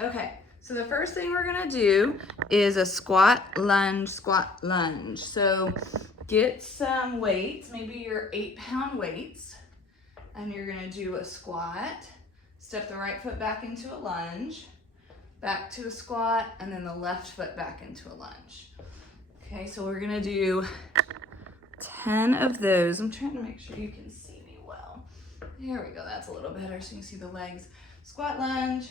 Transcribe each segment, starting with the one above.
Okay, so the first thing we're gonna do is a squat, lunge, squat, lunge. So get some weights, maybe your 8-pound weights, and you're gonna do a squat, step the right foot back into a lunge, back to a squat, and then the left foot back into a lunge. Okay, so we're gonna do 10 of those. I'm trying to make sure you can see me well. There we go, that's a little better so you can see the legs. Squat, lunge,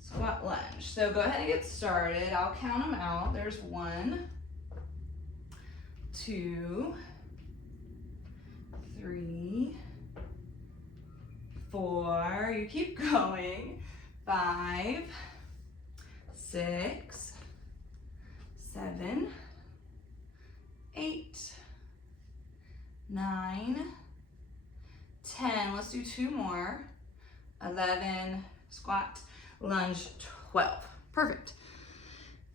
squat, lunge. So go ahead and get started. I'll count them out. There's 1, 2, 3, 4. You keep going. 5, 6, 7, 8, 9, 10. Let's do 2 more. 11, squat, lunge, 12. Perfect.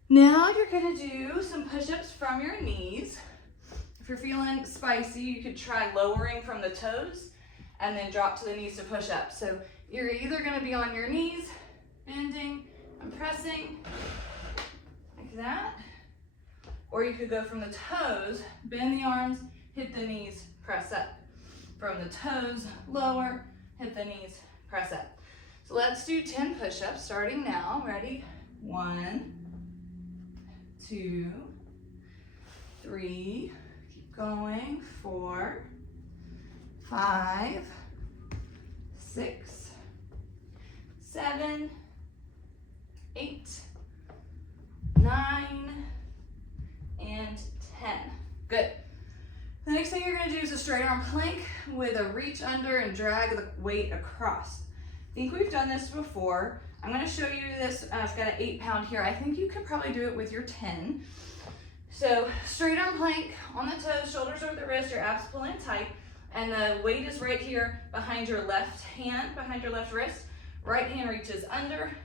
Now you're gonna do some push-ups from your knees. If you're feeling spicy, you could try lowering from the toes and then drop to the knees to push up. So you're either gonna be on your knees, bending and pressing like that, or you could go from the toes, bend the arms, hit the knees, press up. From the toes, lower, hit the knees, press up. So let's do 10 push-ups starting now. Ready? 1, 2, 3, keep going, 4, 5, 6, 7, 8, 9, and 10. Good. The next thing you're gonna do is a straight arm plank with a reach under and drag the weight across. I think we've done this before. I'm gonna show you this. I've got an 8-pound here. I think you could probably do it with your 10. So straight arm plank on the toes, shoulders over the wrist, your abs pull in tight, and the weight is right here behind your left hand, behind your left wrist. Right hand reaches under,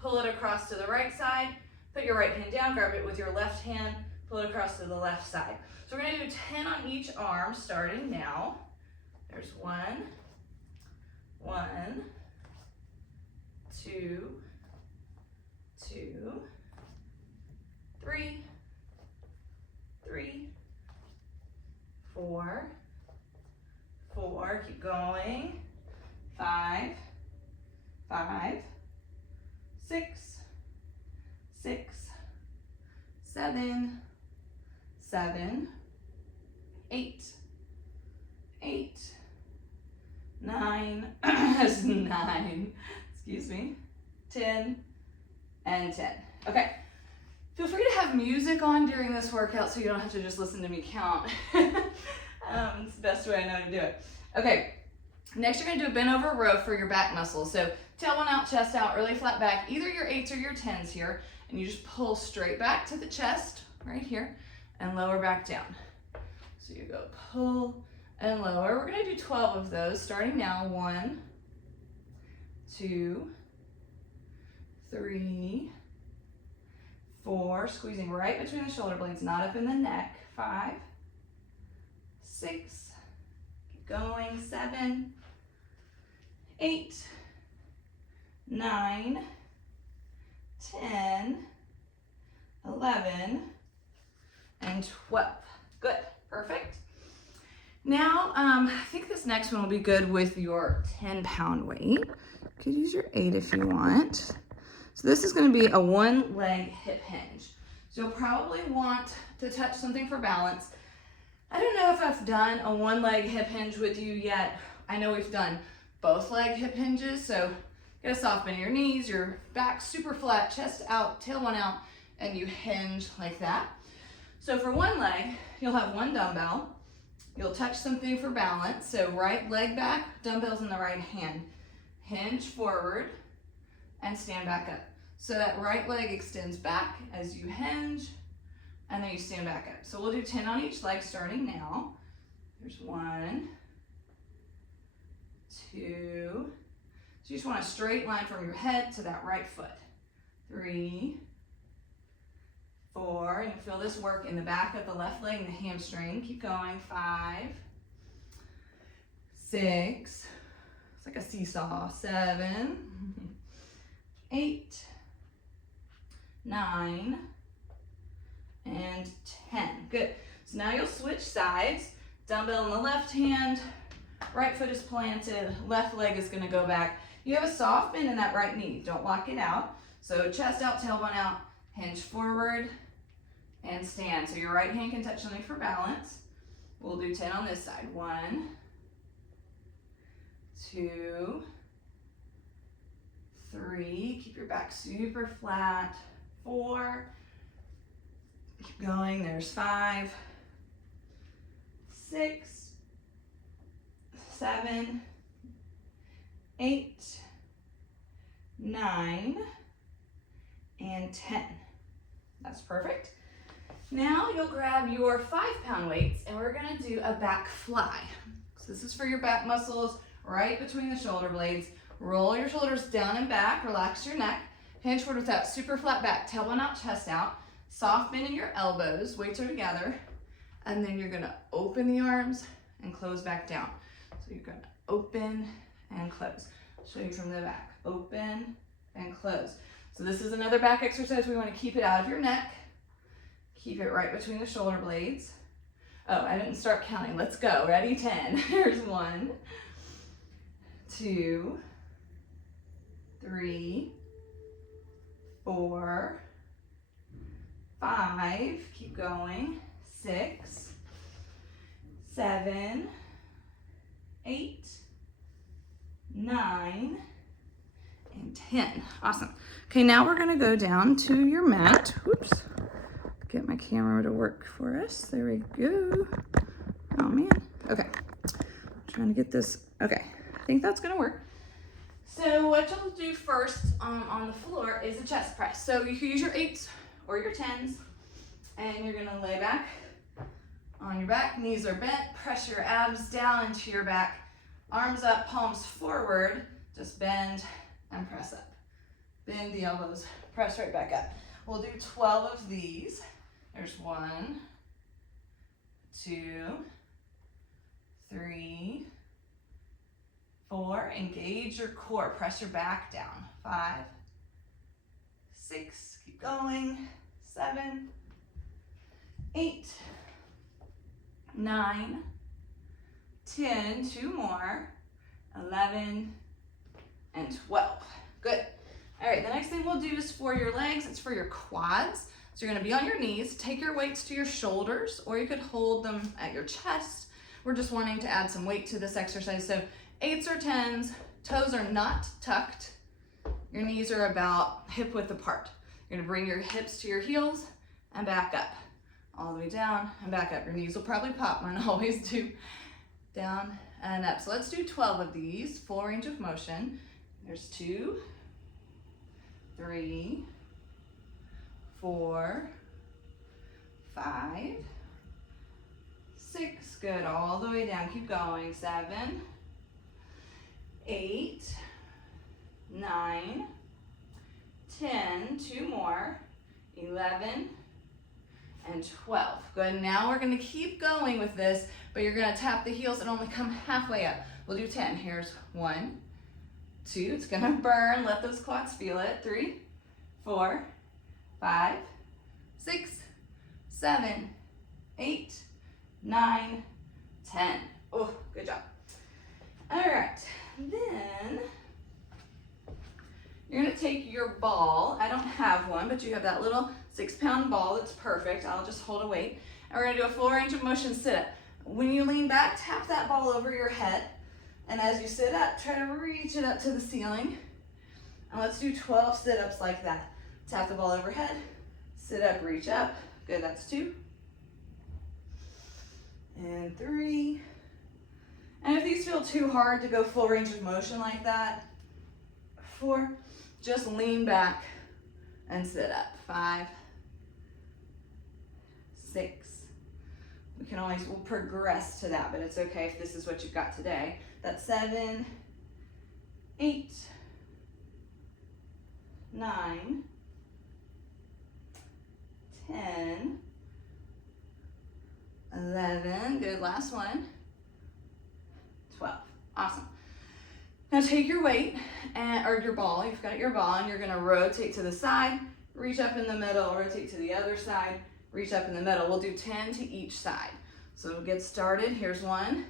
pull it across to the right side, put your right hand down, grab it with your left hand, pull it across to the left side. So we're gonna do 10 on each arm starting now. There's 1, 2, 2, 3, 4, 4, keep going, 5, 6, 7, 8, 9, that's 9, excuse me, 10, and 10. Okay, feel free to have music on during this workout so you don't have to just listen to me count. It's the best way I know to do it. Okay, next you're gonna do a bent over row for your back muscles. So tailbone out, chest out, really flat back, either your 8s or your 10s here, and you just pull straight back to the chest, right here, and lower back down. So you go pull and lower. We're gonna do 12 of those, starting now. 1, 2, 3, 4, squeezing right between the shoulder blades, not up in the neck. 5, 6, keep going, 7, 8, 9, 10, 11, and 12. Good, perfect. Now, I think this next one will be good with your 10-pound weight. You could use your 8 if you want. So this is gonna be a 1-leg hip hinge. So you'll probably want to touch something for balance. I don't know if I've done a 1-leg hip hinge with you yet. I know we've done both leg hip hinges, so get a soft bend in your knees, your back super flat, chest out, tailbone out, and you hinge like that. So for 1 leg, you'll have 1 dumbbell. You'll touch something for balance. So right leg back, dumbbells in the right hand. Hinge forward and stand back up. So that right leg extends back as you hinge, and then you stand back up. So we'll do 10 on each leg starting now. There's 1, 2. So you just want a straight line from your head to that right foot. 3, 4, and you feel this work in the back of the left leg and the hamstring. Keep going. 5, 6, it's like a seesaw. 7, 8, 9, and 10. Good. So now you'll switch sides. Dumbbell in the left hand, right foot is planted, left leg is gonna go back. You have a soft bend in that right knee. Don't lock it out. So chest out, tailbone out, hinge forward, and stand. So your right hand can touch something for balance. We'll do 10 on this side. 1, 2, 3. Keep your back super flat. 4. Keep going. There's 5, 6, 7, 8, 9, and 10. That's perfect. Now you'll grab your 5-pound weights and we're gonna do a back fly. So this is for your back muscles right between the shoulder blades. Roll your shoulders down and back, relax your neck. Hinge forward with that super flat back, tailbone out, chest out. Soft bend in your elbows, weights are together. And then you're gonna open the arms and close back down. So you're gonna open and close. I'll show you from the back. Open and close. So this is another back exercise. We wanna keep it out of your neck. Keep it right between the shoulder blades. Oh, I didn't start counting. Let's go. Ready? 10. Here's 1, 2, 3, 4, 5. Keep going. 6, 7, 8, 9, and 10. Awesome. Okay, now we're gonna go down to your mat. Whoops. Get my camera to work for us. There we go. Oh man. Okay. Trying to get this. Okay. I think that's gonna work. So what you'll do first on the floor is a chest press. So you can use your 8s or your 10s, and you're gonna lay back on your back. Knees are bent. Press your abs down into your back. Arms up, palms forward. Just bend and press up. Bend the elbows. Press right back up. We'll do 12 of these. There's 1, 2, 3, 4. Engage your core. Press your back down. 5, 6. Keep going. 7, 8, 9, 10. 2 more. 11, and 12. Good. All right, the next thing we'll do is for your legs. It's for your quads. So you're gonna be on your knees, take your weights to your shoulders, or you could hold them at your chest. We're just wanting to add some weight to this exercise. So 8s or 10s, toes are not tucked. Your knees are about hip width apart. You're gonna bring your hips to your heels and back up. All the way down and back up. Your knees will probably pop, mine always do. Down and up. So let's do 12 of these, full range of motion. There's 2, 3, 4, 5, 6. Good. All the way down. Keep going. 7, 8, 9, 10. 2 more. 11, and 12. Good. Now we're going to keep going with this, but you're going to tap the heels and only come halfway up. We'll do 10. Here's 1, 2. It's going to burn. Let those quads feel it. 3, 4, 5, 6, 7, 8, 9, 10. Oh, good job. All right, then you're gonna take your ball. I don't have one, but you have that little 6-pound ball. That's perfect. I'll just hold a weight. And we're gonna do a full range of motion sit-up. When you lean back, tap that ball over your head. And as you sit up, try to reach it up to the ceiling. And let's do 12 sit-ups like that. Tap the ball overhead, sit up, reach up. Good, that's 2. And 3. And if these feel too hard to go full range of motion like that, 4. Just lean back and sit up. 5, 6. We'll progress to that, but it's okay if this is what you've got today. That's 7, 8, 9, 10, 11, good, last one, 12, awesome. Now take your weight, or your ball, you've got your ball, and you're gonna rotate to the side, reach up in the middle, rotate to the other side, reach up in the middle. We'll do 10 to each side. So we'll get started. Here's 1.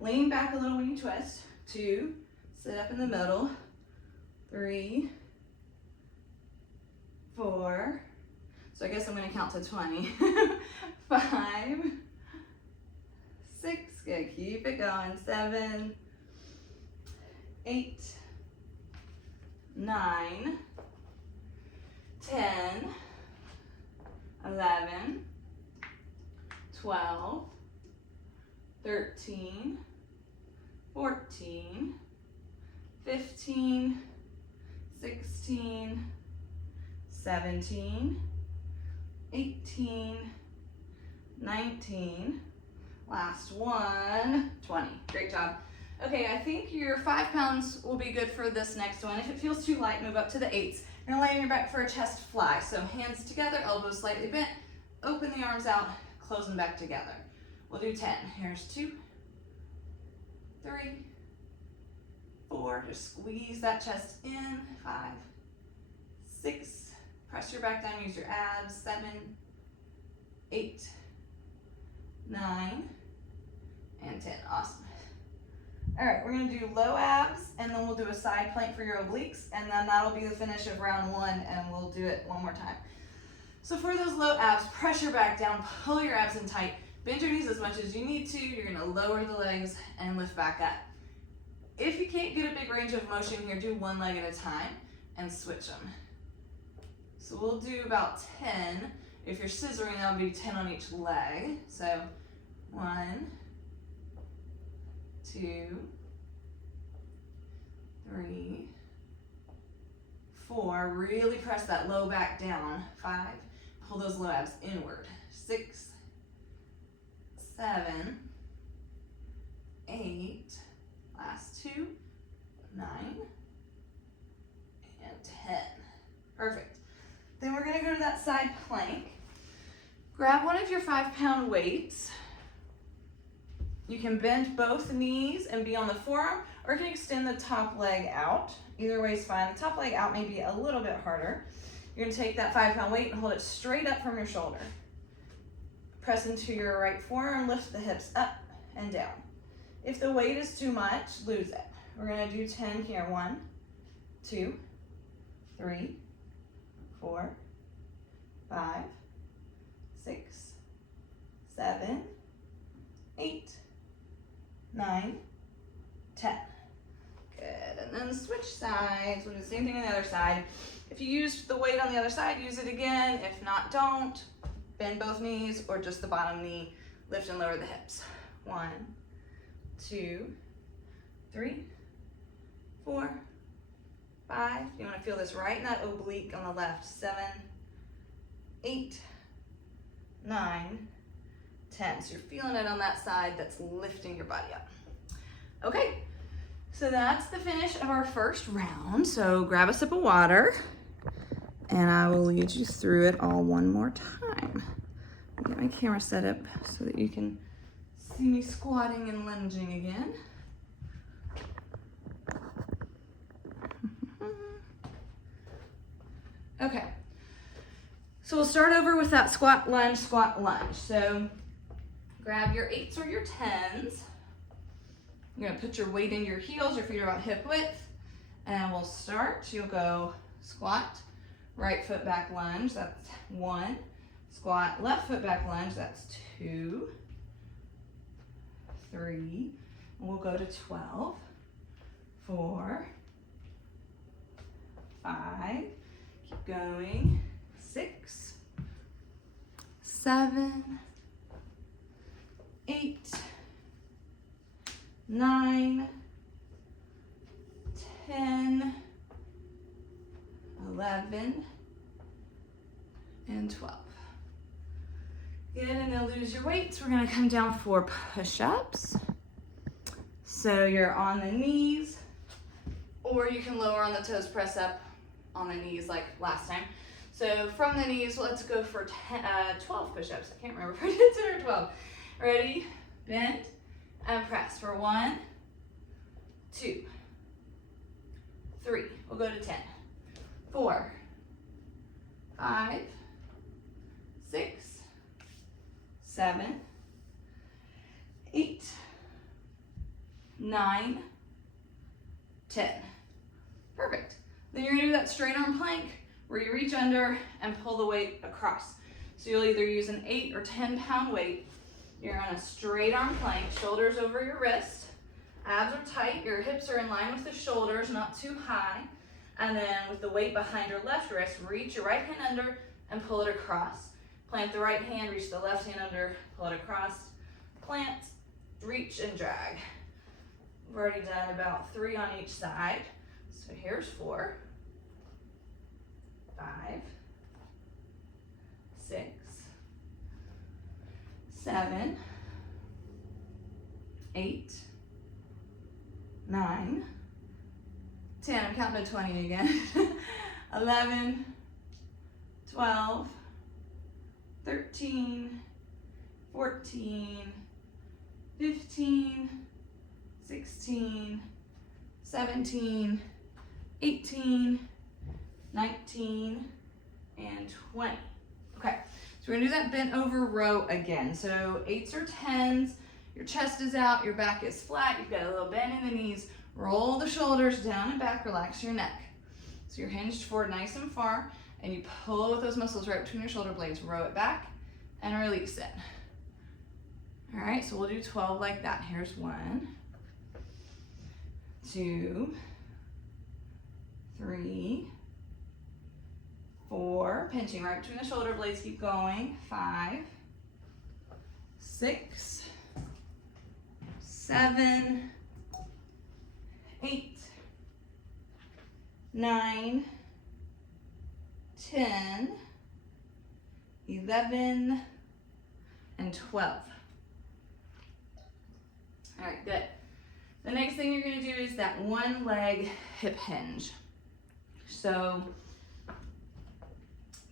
Lean back a little when you twist. 2, sit up in the middle. 3, 4, so I guess I'm gonna count to 20. 5, 6, good, keep it going. 7, 8, 9, 10, 11, 12, 13, 14, 15, 16, 17, 18, 19, last one, 20. Great job. Okay, I think your 5 pounds will be good for this next one. If it feels too light, move up to the 8s. You're gonna lay on your back for a chest fly. So hands together, elbows slightly bent, open the arms out, close them back together. We'll do 10. Here's 2, 3, 4, just squeeze that chest in. 5, 6, press your back down, use your abs. 7, 8, 9, and 10. Awesome. All right, we're gonna do low abs, and then we'll do a side plank for your obliques, and then that'll be the finish of round 1, and we'll do it one more time. So for those low abs, press your back down, pull your abs in tight, bend your knees as much as you need to. You're gonna lower the legs and lift back up. If you can't get a big range of motion here, do one leg at a time and switch them. So we'll do about 10. If you're scissoring, that'll be 10 on each leg. So 1, 2, 3, 4. Really press that low back down. 5. Pull those low abs inward. 6, 7, 8. Last 2, 9, and 10. Perfect. Then we're gonna go to that side plank. Grab one of your 5-pound weights. You can bend both knees and be on the forearm, or you can extend the top leg out. Either way is fine. The top leg out may be a little bit harder. You're gonna take that 5-pound weight and hold it straight up from your shoulder. Press into your right forearm, lift the hips up and down. If the weight is too much, lose it. We're gonna do 10 here. 1, 2, 3, 4, 5, 6, 7, 8, 9, 10. Good, and then switch sides. We'll do the same thing on the other side. If you used the weight on the other side, use it again. If not, don't. Bend both knees or just the bottom knee. Lift and lower the hips. 1, 2, 3, 4, 5. You want to feel this right in that oblique on the left. 7, 8, 9, 10. So you're feeling it on that side that's lifting your body up. Okay, so that's the finish of our first round. So grab a sip of water and I will lead you through it all one more time. I'll get my camera set up so that you can see me squatting and lunging again. Okay, so we'll start over with that squat, lunge, squat, lunge. So grab your 8s or your 10s. You're gonna put your weight in your heels, your feet are about hip width, and we'll start. You'll go squat, right foot back lunge, that's 1. Squat, left foot back lunge, that's 2, 3, and we'll go to 12, 4, 5, keep going, 6, 7, 8, 9, 10, 11, and 12. Good, and then lose your weights. We're gonna come down for push-ups. So you're on the knees, or you can lower on the toes, press up on the knees like last time. So from the knees, let's go for 12 push-ups. I can't remember if I did 10 or 12. Ready? Bend and press for 1, 2, 3. We'll go to 10. 4, 5, 6, 7, 8, 9, 10. Perfect. Then you're gonna do that straight arm plank where you reach under and pull the weight across. So you'll either use an 8 or 10 pound weight. You're on a straight arm plank, shoulders over your wrist. Abs are tight, your hips are in line with the shoulders, not too high. And then with the weight behind your left wrist, reach your right hand under and pull it across. Plant the right hand, reach the left hand under, pull it across. Plant, reach, and drag. We've already done about 3 on each side. So here's 4, 5, 6, 7, 8, 9, 10, I'm counting to 20 again, 11, 12, 13, 14, 15, 16, 17, 18, 19, and 20. Okay, so we're gonna do that bent over row again. So 8s or 10s, your chest is out, your back is flat, you've got a little bend in the knees, roll the shoulders down and back, relax your neck. So you're hinged forward nice and far, and you pull with those muscles right between your shoulder blades, row it back, and release it. All right, so we'll do 12 like that. Here's 1, 2, 3, 4, pinching right between the shoulder blades, keep going, 5, 6, 7, 8, 9, 10, 11, and 12. All right, good. The next thing you're gonna do is that one leg hip hinge. So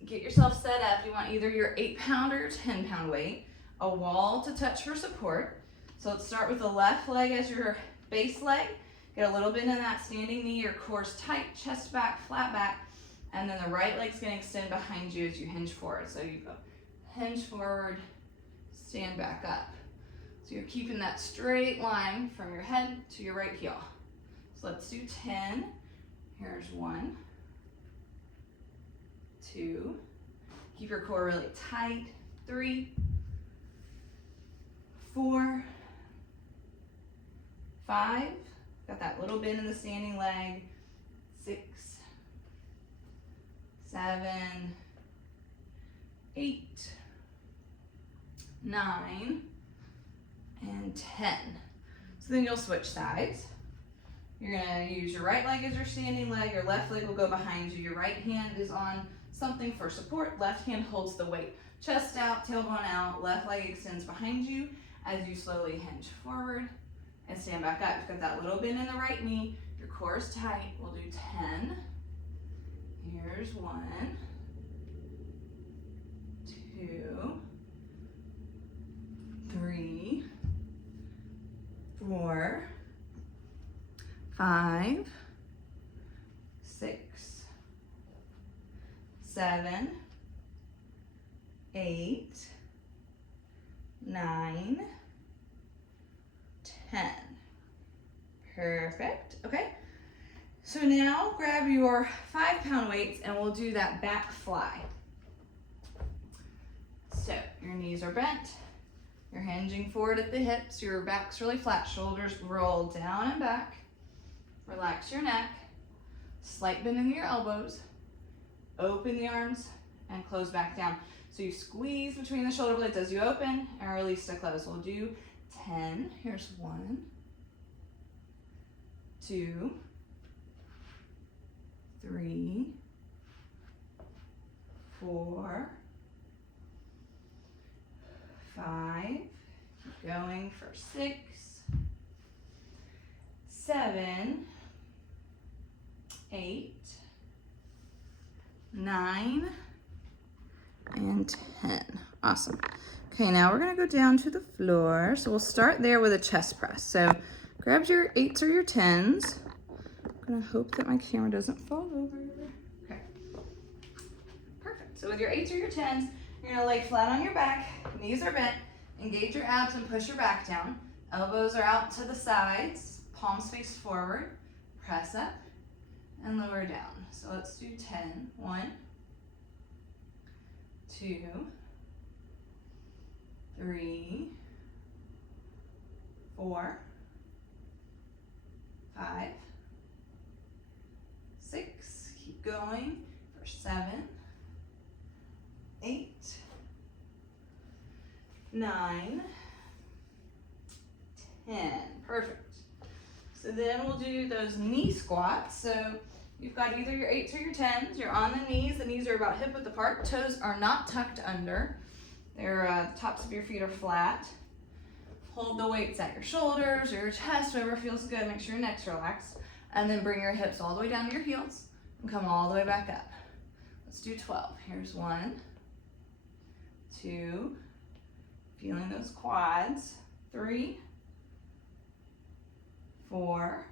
get yourself set up. You want either your 8 pound or your 10 pound weight, a wall to touch for support. So let's start with the left leg as your base leg. Get a little bit in that standing knee, your core's tight, chest back, flat back, and then the right leg's gonna extend behind you as you hinge forward. So you go hinge forward, stand back up. So you're keeping that straight line from your head to your right heel. So let's do 10. Here's 1, 2, keep your core really tight, 3, 4, 5, got that little bend in the standing leg, 6, 7, 8, 9, and 10. So then you'll switch sides. You're gonna use your right leg as your standing leg, your left leg will go behind you, your right hand is on something for support, left hand holds the weight. Chest out, tailbone out, left leg extends behind you as you slowly hinge forward and stand back up. You've got that little bend in the right knee, your core is tight. We'll do 10. Here's 1, 2, 3, 4, 5, 6, 7, 8, 9, 10. Perfect. Okay. So now grab your 5 pound weights and we'll do that back fly. So your knees are bent. You're hinging forward at the hips. Your back's really flat. Shoulders roll down and back. Relax your neck. Slight bend in your elbows. Open the arms and close back down. So you squeeze between the shoulder blades as you open and release to close. We'll do 10. Here's 1, 2, 3, 4, 5, keep going for 6, 7, 8, 9, and 10. Awesome. Okay, now we're gonna go down to the floor. So we'll start there with a chest press. So grab your 8s or your 10s. I'm gonna hope that my camera doesn't fall over. Okay, perfect. So with your 8s or your 10s, you're gonna lay flat on your back, knees are bent, engage your abs and push your back down. Elbows are out to the sides, palms face forward, press up and lower down. So let's do 10. 1, 2, 3, 4, 5, 6, keep going for 7, 8, 9, 10. Perfect. So then we'll do those knee squats. So you've got either your 8s or your 10s. You're on the knees are about hip width apart. Toes are not tucked under. They're the tops of your feet are flat. Hold the weights at your shoulders or your chest, whatever feels good. Make sure your neck's relaxed. And then bring your hips all the way down to your heels and come all the way back up. Let's do 12. Here's 1, 2, feeling those quads, 3, 4,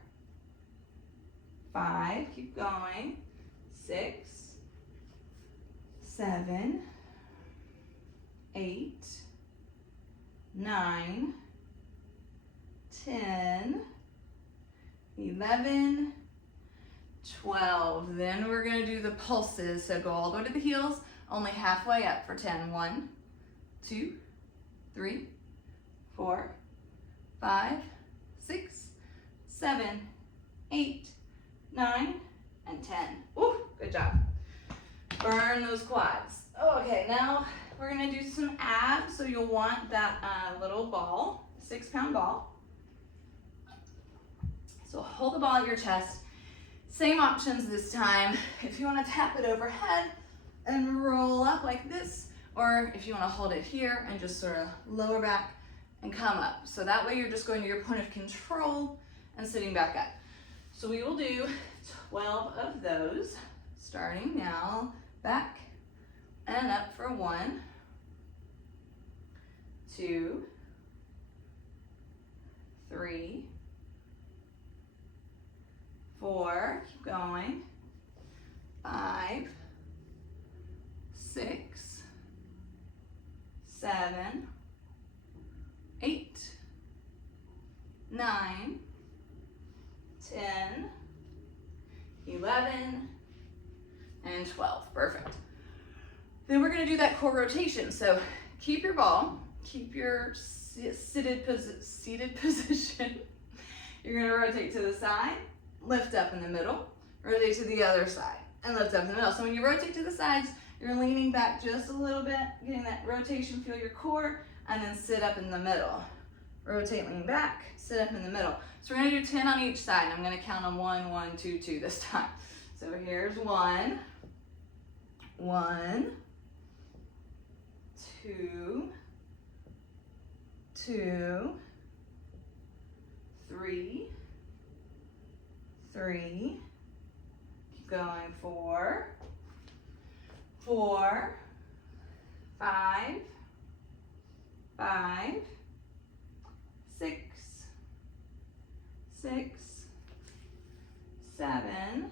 5, keep going, 6, 7, 8, 9, 10, 11, 12. Then we're going to do the pulses. So go all the way to the heels, only halfway up for 10. 1, 2, 3, 4, 5, 6, 7, 8, 9, and 10. Ooh, good job. Burn those quads. Okay, now we're gonna do some abs. So you'll want that little ball, 6-pound ball. So hold the ball at your chest. Same options this time. If you wanna tap it overhead and roll up like this, or if you wanna hold it here and just sort of lower back and come up. So that way you're just going to your point of control and sitting back up. So we will do 12 of those, starting now, back and up for 1, 2, 3, 4, keep going, 5, 6, 7, 8, 9, 10, 11, and 12. Perfect. Then we're going to do that core rotation. So keep your ball, keep your seated position. You're going to rotate to the side, lift up in the middle, rotate to the other side, and lift up in the middle. So when you rotate to the sides, you're leaning back just a little bit, getting that rotation, feel your core, and then sit up in the middle. Rotate, lean back, sit up in the middle. So we're gonna do 10 on each side. I'm gonna count on 1, 1, 2, 2 this time. So here's 1, 1, 2, 2, 3, 3, keep going, 4, 4, 5, 5, 6, 6, 7,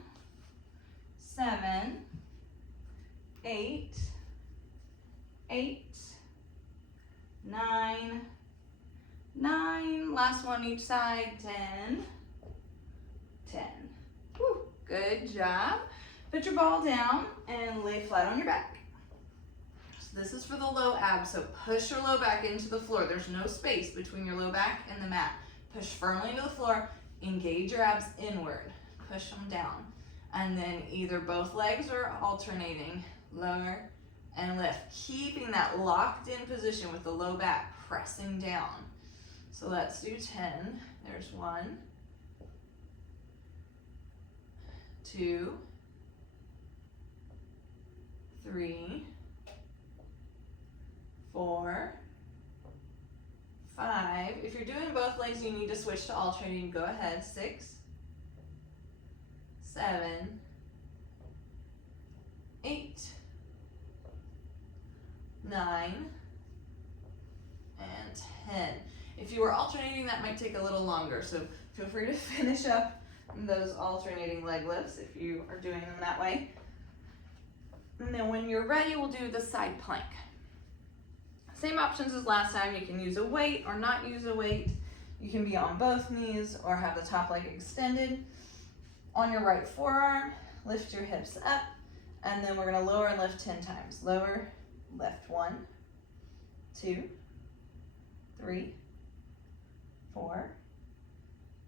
7, 8, 8, 9, 9, last one each side, 10, 10. Woo, good job. Put your ball down and lay flat on your back. So this is for the low abs, so push your low back into the floor. There's no space between your low back and the mat. Push firmly into the floor, engage your abs inward, push them down. And then either both legs are alternating, lower and lift. Keeping that locked in position with the low back, pressing down. So let's do 10. There's 1, 2, 3, 4, 5. If you're doing both legs, you need to switch to alternating. Go ahead. 6, 7, 8, 9, and 10. If you were alternating, that might take a little longer, so feel free to finish up those alternating leg lifts if you are doing them that way. And then then when you're ready, we'll do the side plank. Same options as last time. You can use a weight or not use a weight. You can be on both knees or have the top leg extended. On your right forearm, lift your hips up, and then we're gonna lower and lift 10 times. Lower, lift 1, 2, 3, 4,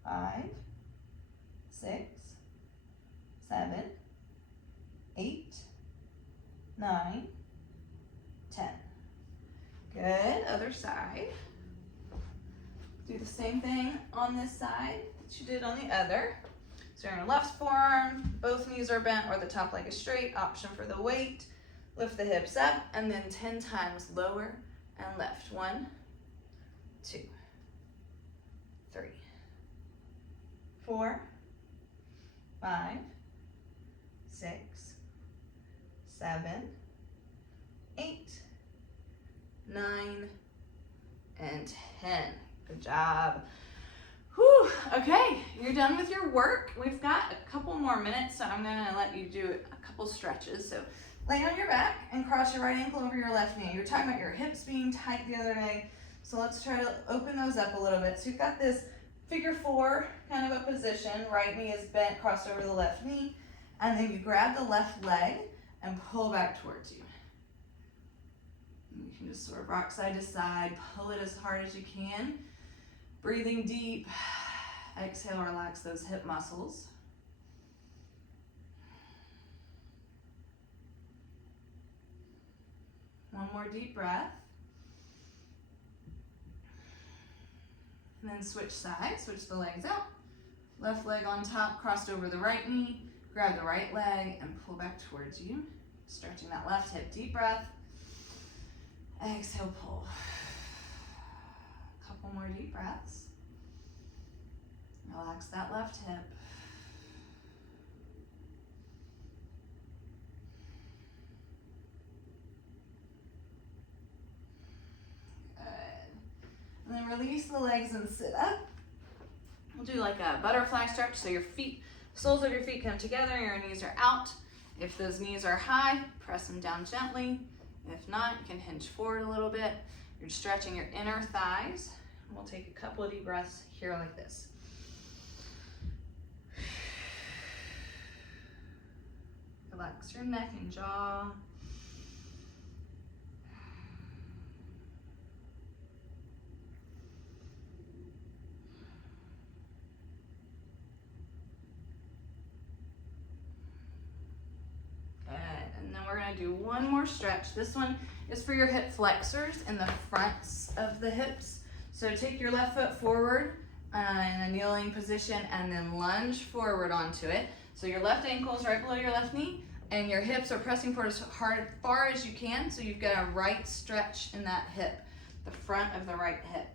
5, 6, 7, 8, 9, 10. Good, other side. Do the same thing on this side that you did on the other. So you're on your left forearm, both knees are bent or the top leg is straight, option for the weight. Lift the hips up and then 10 times lower and lift. 1, 2, 3, 4, 5, 6, 7, 8, 9, and 10. Good job. Whew. Okay, you're done with your work. We've got a couple more minutes, so I'm gonna let you do a couple stretches. So lay on your back and cross your right ankle over your left knee. You're talking about your hips being tight the other day, so let's try to open those up a little bit. So you've got this figure 4 kind of a position. Right knee is bent, crossed over the left knee, and then you grab the left leg and pull back towards you. You can just sort of rock side to side, pull it as hard as you can. Breathing deep. Exhale, relax those hip muscles. One more deep breath. And then switch sides, switch the legs out. Left leg on top, crossed over the right knee. Grab the right leg and pull back towards you. Stretching that left hip, deep breath. Exhale, pull. Couple more deep breaths. Relax that left hip. Good. And then release the legs and sit up. We'll do like a butterfly stretch, so your feet, soles of your feet come together, your knees are out. If those knees are high, press them down gently. If not, you can hinge forward a little bit. You're stretching your inner thighs. We'll take a couple of deep breaths here like this. Relax your neck and jaw. Good. And then we're going to do one more stretch. This one is for your hip flexors in the fronts of the hips. So take your left foot forward in a kneeling position and then lunge forward onto it. So your left ankle is right below your left knee and your hips are pressing forward as far as you can. So you've got a right stretch in that hip, the front of the right hip.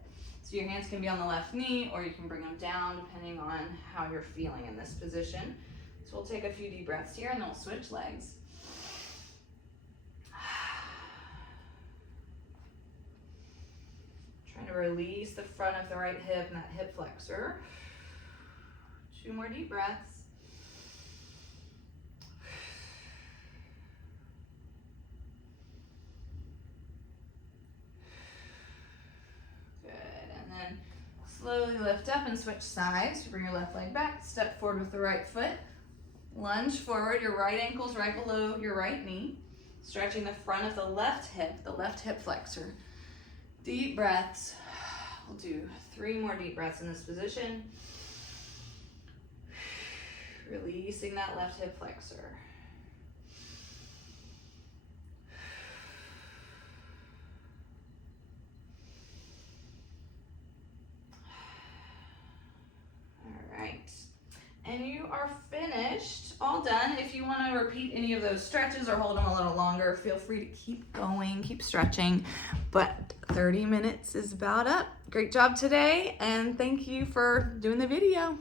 So your hands can be on the left knee or you can bring them down depending on how you're feeling in this position. So we'll take a few deep breaths here and then we'll switch legs. Trying to release the front of the right hip and that hip flexor. 2 more deep breaths. Good, and then slowly lift up and switch sides. You bring your left leg back, step forward with the right foot. Lunge forward, your right ankle's right below your right knee. Stretching the front of the left hip flexor. Deep breaths. We'll do 3 more deep breaths in this position. Releasing that left hip flexor. All right. And you are finished, all done. If you want to repeat any of those stretches or hold them a little longer, feel free to keep going, keep stretching. But 30 minutes is about up. Great job today, and thank you for doing the video.